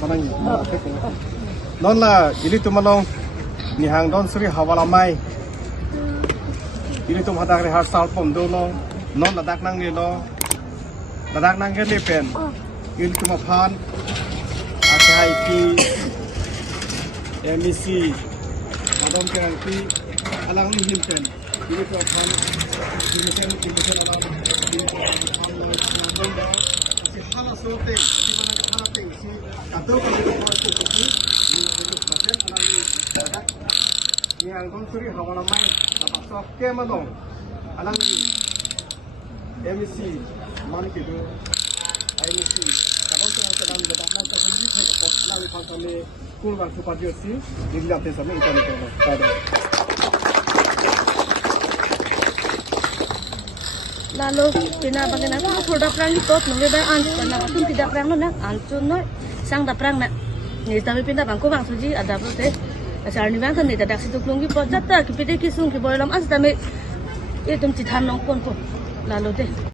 panang non la ili tumalong ni hang don suri hawala mai ili tum hadak re har sal pom do lo non ladak nang ni lo ladak nang ge le pen ili tum phan akai ki MEC adom ke ki alang ni him pen ili tum phan ili pen alang ili tum phan lo don da si hala so te si mana ka hala te si atau ka ko ko ki yang don suri hawala mai dapat sok ke manong alang ni MEC man ki do MEC kadang tu dalam dapat nak sendiri saya dapat alang ni pasal ni kurang super jersey dilihat te sama itu ni kada lalu pina bagian aku sudah perang itu nunggu dah karena aku tidak perang nak ancun noi sang dah perang nak ni tapi pina bangku bang suji ada apa teh asal ni bang kan ni dah situ nunggu pot jatuh kita kisung kita boleh lam as tapi itu citan nongkon pun lalu teh